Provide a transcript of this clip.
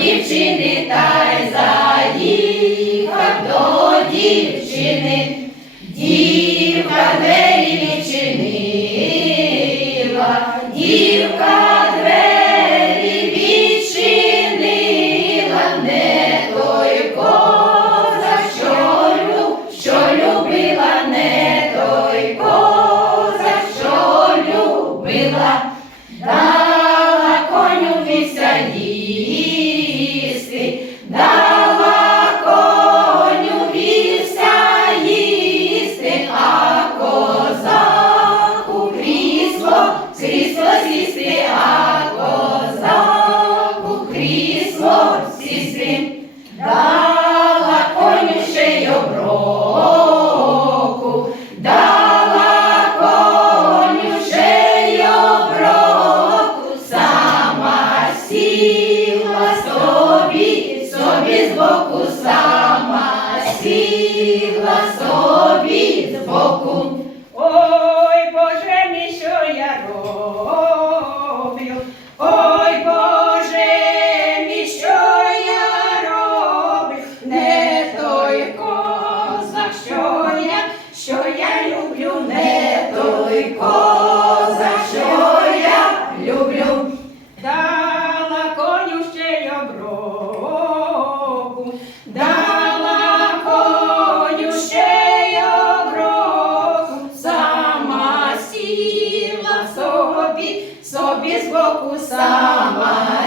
дівчини та й заїхав до дівчини. Дівка двері відчинила, дівка двері відчинила, не той коза, що, лю- що любила, не той коза, що любила, сіла собі, собі збоку, ще дала коню сама сіла собі, собі збоку, сама